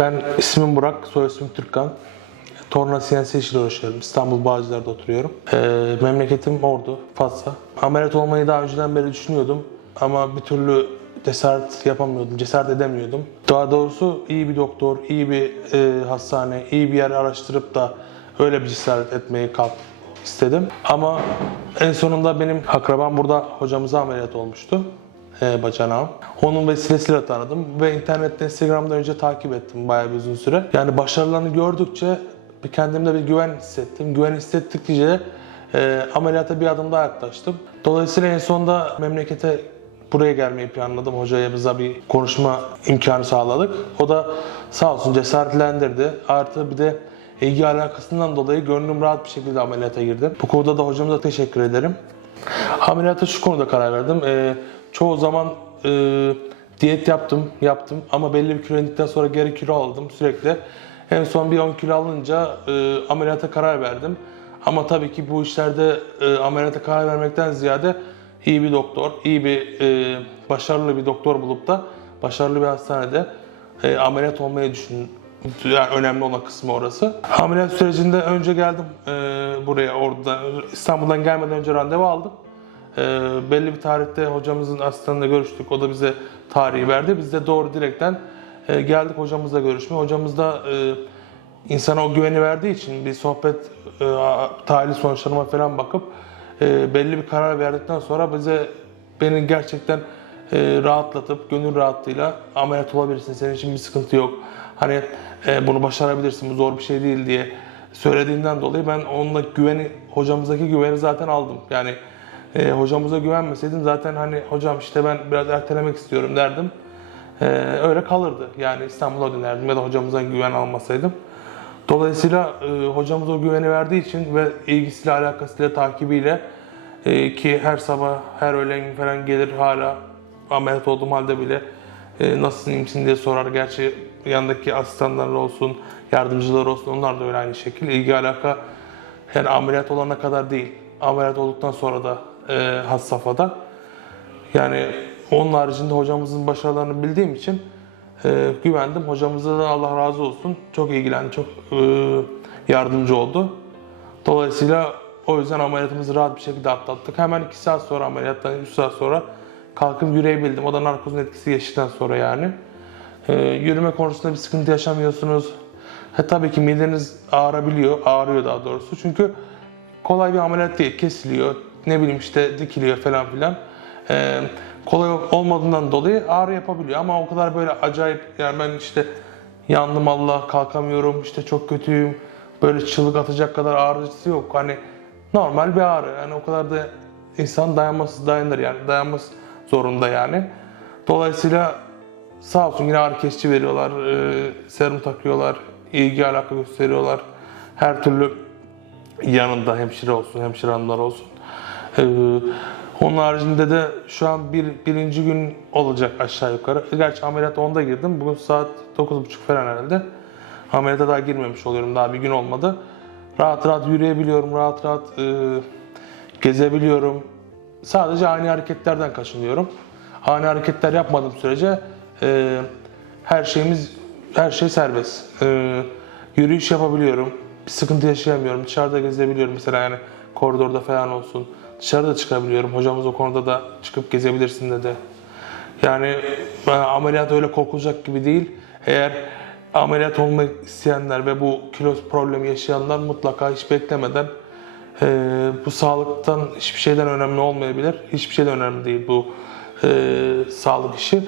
Ben ismim Burak, soy ismim Türkkan. Torna CNC işiyle uğraşıyorum. İstanbul Bağcılar'da oturuyorum. Ee, memleketim Ordu, Fatsa. Ameliyat olmayı daha önceden beri düşünüyordum. Ama bir türlü cesaret yapamıyordum, cesaret edemiyordum. Daha doğrusu iyi bir doktor, iyi bir e, hastane, iyi bir yer araştırıp da öyle bir cesaret etmeyi kalk istedim. Ama en sonunda benim akrabam burada hocamıza ameliyat olmuştu e, bacanağım. Onun vesilesiyle tanıdım ve internette Instagram'da önce takip ettim bayağı bir uzun süre. Yani başarılarını gördükçe kendimde bir güven hissettim. Güven hissettikçe e, ameliyata bir adım daha yaklaştım. Dolayısıyla en sonunda memlekete buraya gelmeyi planladım. Hocaya bize bir konuşma imkanı sağladık. O da sağ olsun cesaretlendirdi. Artı bir de ilgi alakasından dolayı gönlüm rahat bir şekilde ameliyata girdim. Bu konuda da hocamıza teşekkür ederim. Ameliyata şu konuda karar verdim. Ee, çoğu zaman e, diyet yaptım, yaptım ama belli bir kilo indikten sonra geri kilo aldım sürekli. En son bir 10 kilo alınca e, ameliyata karar verdim. Ama tabii ki bu işlerde e, ameliyata karar vermekten ziyade iyi bir doktor, iyi bir e, başarılı bir doktor bulup da başarılı bir hastanede e, ameliyat olmayı düşün. Yani önemli olan kısmı orası. Ameliyat sürecinde önce geldim e, buraya orada İstanbul'dan gelmeden önce randevu aldım. E, belli bir tarihte hocamızın asistanıyla görüştük. O da bize tarihi verdi. Biz de doğru direkten e, geldik hocamızla görüşmeye. Hocamız da e, insana o güveni verdiği için bir sohbet e, tahlil sonuçlarıma falan bakıp e, belli bir karar verdikten sonra bize beni gerçekten e, rahatlatıp gönül rahatlığıyla ameliyat olabilirsin senin için bir sıkıntı yok. Hani e, bunu başarabilirsin bu zor bir şey değil diye söylediğinden dolayı ben onunla güveni hocamızdaki güveni zaten aldım. Yani e, hocamıza güvenmeseydim zaten hani hocam işte ben biraz ertelemek istiyorum derdim. E, öyle kalırdı. Yani İstanbul'a dönerdim ya da hocamıza güven almasaydım. Dolayısıyla e, hocamız o güveni verdiği için ve ilgisiyle, alakasıyla, takibiyle e, ki her sabah, her öğlen falan gelir hala ameliyat olduğum halde bile e, nasılsın, iyi diye sorar. Gerçi yanındaki asistanlar olsun, yardımcılar olsun onlar da öyle aynı şekilde. ilgi alaka yani ameliyat olana kadar değil, ameliyat olduktan sonra da e, has safhada. Yani onun haricinde hocamızın başarılarını bildiğim için e, güvendim. Hocamıza da Allah razı olsun. Çok ilgilendi, çok e, yardımcı oldu. Dolayısıyla o yüzden ameliyatımızı rahat bir şekilde atlattık. Hemen 2 saat sonra ameliyattan 3 saat sonra kalkıp yürüyebildim. O da narkozun etkisi geçtikten sonra yani. E, yürüme konusunda bir sıkıntı yaşamıyorsunuz. Ha, tabii ki mideniz ağrabiliyor, ağrıyor daha doğrusu. Çünkü kolay bir ameliyat değil. Kesiliyor, ne bileyim işte dikiliyor falan filan. Ee, kolay olmadığından dolayı ağrı yapabiliyor ama o kadar böyle acayip yani ben işte yandım Allah kalkamıyorum işte çok kötüyüm böyle çığlık atacak kadar ağrısı yok hani normal bir ağrı yani o kadar da insan dayanması dayanır yani dayanması zorunda yani. Dolayısıyla sağ olsun yine ağrı kesici veriyorlar, e, serum takıyorlar, ilgi alaka gösteriyorlar. Her türlü yanında hemşire olsun, hemşire hanımlar olsun. Ee, onun haricinde de şu an bir, birinci gün olacak aşağı yukarı. Gerçi ameliyat 10'da girdim. Bugün saat 9.30 falan herhalde. Ameliyata daha girmemiş oluyorum. Daha bir gün olmadı. Rahat rahat yürüyebiliyorum. Rahat rahat e, gezebiliyorum. Sadece ani hareketlerden kaçınıyorum. Ani hareketler yapmadığım sürece e, her şeyimiz her şey serbest. E, yürüyüş yapabiliyorum. Bir sıkıntı yaşayamıyorum. Dışarıda gezebiliyorum. Mesela yani koridorda falan olsun. Dışarıda çıkabiliyorum. Hocamız o konuda da çıkıp gezebilirsin dedi. Yani ameliyat öyle korkulacak gibi değil. Eğer ameliyat olmak isteyenler ve bu kilo problemi yaşayanlar mutlaka hiç beklemeden e, bu sağlıktan hiçbir şeyden önemli olmayabilir. Hiçbir şeyden önemli değil bu e, sağlık işi.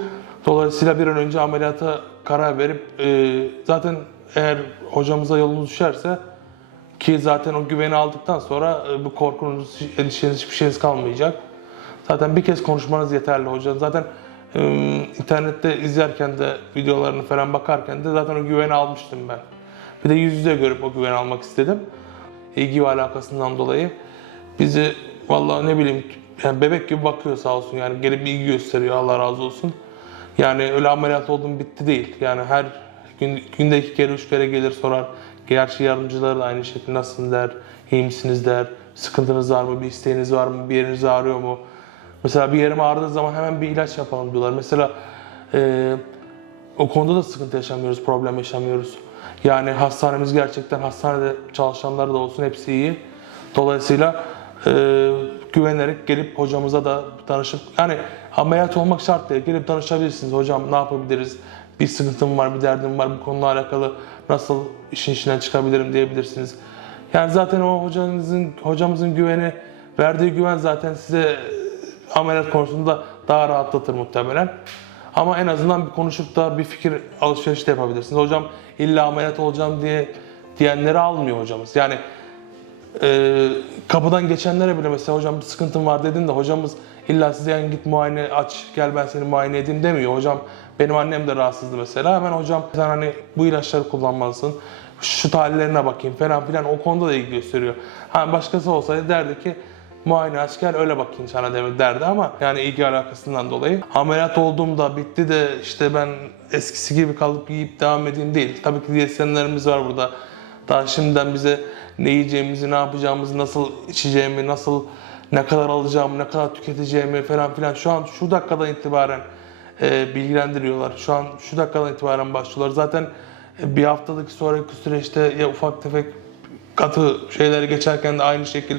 Dolayısıyla bir an önce ameliyata karar verip e, zaten eğer hocamıza yolunuz düşerse ki zaten o güveni aldıktan sonra e, bu korkunuz, endişeniz hiçbir şeyiniz kalmayacak. Zaten bir kez konuşmanız yeterli hocam. Zaten internette izlerken de videolarını falan bakarken de zaten o güveni almıştım ben. Bir de yüz yüze görüp o güveni almak istedim. İlgi ve alakasından dolayı. Bizi vallahi ne bileyim yani bebek gibi bakıyor sağ olsun yani gelip ilgi gösteriyor Allah razı olsun. Yani öyle ameliyat oldum bitti değil. Yani her gün, günde iki kere üç kere gelir sorar. Gerçi yardımcıları da aynı şekilde nasılsınız der, iyi misiniz der, sıkıntınız var mı, bir isteğiniz var mı, bir yeriniz ağrıyor mu? Mesela bir yerim ağrıdığı zaman hemen bir ilaç yapalım diyorlar. Mesela e, o konuda da sıkıntı yaşamıyoruz, problem yaşamıyoruz. Yani hastanemiz gerçekten hastanede çalışanları da olsun hepsi iyi. Dolayısıyla e, güvenerek gelip hocamıza da danışıp yani ameliyat olmak şart değil. Gelip danışabilirsiniz. Hocam ne yapabiliriz? Bir sıkıntım var, bir derdim var. Bu konuyla alakalı nasıl işin içinden çıkabilirim diyebilirsiniz. Yani zaten o hocanızın hocamızın güveni, verdiği güven zaten size ameliyat konusunda daha rahatlatır muhtemelen. Ama en azından bir konuşup da bir fikir alışverişi de yapabilirsiniz. Hocam illa ameliyat olacağım diye diyenleri almıyor hocamız. Yani e, kapıdan geçenlere bile mesela hocam bir sıkıntım var dedin de hocamız illa size yani git muayene aç gel ben seni muayene edeyim demiyor. Hocam benim annem de rahatsızdı mesela. Hemen hocam sen hani bu ilaçları kullanmalısın. Şu tahlillerine bakayım falan filan o konuda da ilgi gösteriyor. Ha başkası olsaydı derdi ki muayene aç gel öyle bakayım sana demek derdi ama yani ilgi alakasından dolayı. Ameliyat olduğumda bitti de işte ben eskisi gibi kalıp yiyip devam edeyim değil. Tabii ki diyetisyenlerimiz var burada. Daha şimdiden bize ne yiyeceğimizi, ne yapacağımızı, nasıl içeceğimi, nasıl ne kadar alacağımı, ne kadar tüketeceğimi falan filan şu an şu dakikadan itibaren e, bilgilendiriyorlar. Şu an şu dakikadan itibaren başlıyorlar. Zaten e, bir haftalık sonraki süreçte ya ufak tefek katı şeyleri geçerken de aynı şekil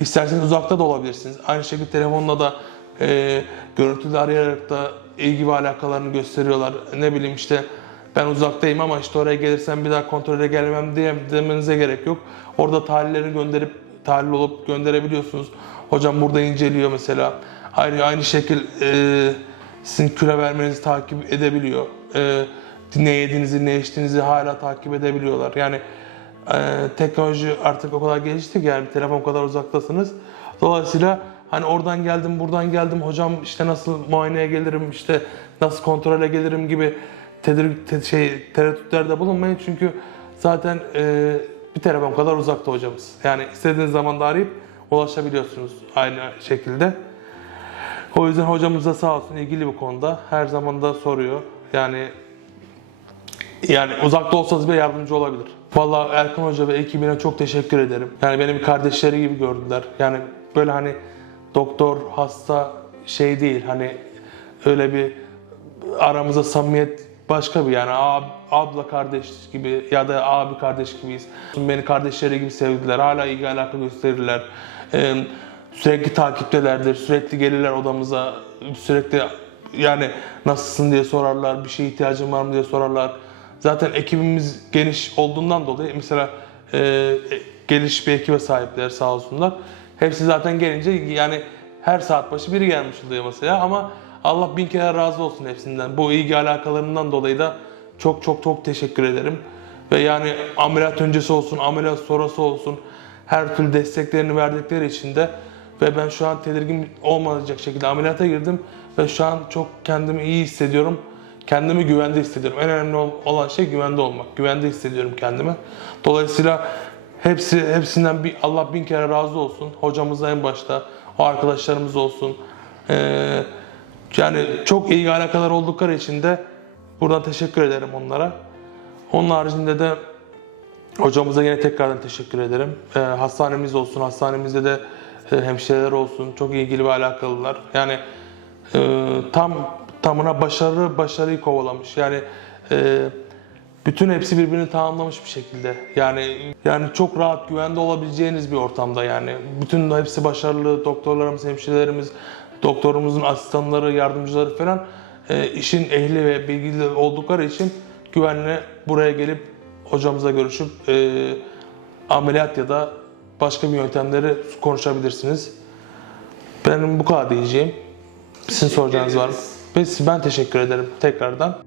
isterseniz uzakta da olabilirsiniz. Aynı şekilde telefonla da e, görüntülü arayarak da ilgi ve alakalarını gösteriyorlar. Ne bileyim işte ben uzaktayım ama işte oraya gelirsem bir daha kontrole gelemem diye demenize gerek yok. Orada tahlilleri gönderip tahlil olup gönderebiliyorsunuz. Hocam burada inceliyor mesela. Aynı aynı şekil e, sizin kilo vermenizi takip edebiliyor. E, ne yediğinizi, ne içtiğinizi hala takip edebiliyorlar. Yani e, teknoloji artık o kadar gelişti ki yani telefon kadar uzaktasınız. Dolayısıyla hani oradan geldim, buradan geldim, hocam işte nasıl muayeneye gelirim, işte nasıl kontrole gelirim gibi tedir, te- şey, tereddütlerde bulunmayın. Çünkü zaten e, bir telefon kadar uzakta hocamız. Yani istediğiniz zaman da arayıp ulaşabiliyorsunuz aynı şekilde. O yüzden hocamız da sağ olsun ilgili bu konuda. Her zaman da soruyor. Yani yani uzakta olsanız bile yardımcı olabilir. Vallahi Erkan Hoca ve ekibine çok teşekkür ederim. Yani benim kardeşleri gibi gördüler. Yani böyle hani doktor, hasta şey değil. Hani öyle bir aramızda samimiyet başka bir yani ab, abla kardeş gibi ya da abi kardeş gibiyiz. Beni kardeşleri gibi sevdiler. Hala ilgi alaka gösterirler. Ee, sürekli takiptelerdir. Sürekli gelirler odamıza. Sürekli yani nasılsın diye sorarlar. Bir şeye ihtiyacın var mı diye sorarlar. Zaten ekibimiz geniş olduğundan dolayı mesela e, geniş bir ekibe sahipler sağ olsunlar. Hepsi zaten gelince yani her saat başı biri gelmiş oluyor mesela ama Allah bin kere razı olsun hepsinden. Bu ilgi alakalarından dolayı da çok çok çok teşekkür ederim. Ve yani ameliyat öncesi olsun, ameliyat sonrası olsun her türlü desteklerini verdikleri için de ve ben şu an tedirgin olmayacak şekilde ameliyata girdim ve şu an çok kendimi iyi hissediyorum. Kendimi güvende hissediyorum. En önemli ol- olan şey güvende olmak. Güvende hissediyorum kendimi. Dolayısıyla hepsi hepsinden bir Allah bin kere razı olsun. Hocamız en başta, o arkadaşlarımız olsun. Ee, yani çok iyi alakalar oldukları için de buradan teşekkür ederim onlara. Onun haricinde de hocamıza yine tekrardan teşekkür ederim. Ee, hastanemiz olsun, hastanemizde de hemşireler olsun, çok ilgili ve alakalılar. Yani e, tam tamına başarı başarıyı kovalamış. Yani e, bütün hepsi birbirini tamamlamış bir şekilde. Yani yani çok rahat güvende olabileceğiniz bir ortamda yani. Bütün hepsi başarılı doktorlarımız, hemşirelerimiz, doktorumuzun asistanları, yardımcıları falan e, işin ehli ve bilgili oldukları için güvenle buraya gelip hocamızla görüşüp e, ameliyat ya da başka bir yöntemleri konuşabilirsiniz. Benim bu kadar diyeceğim. Sizin soracağınız var mı? Biz, ben teşekkür ederim tekrardan.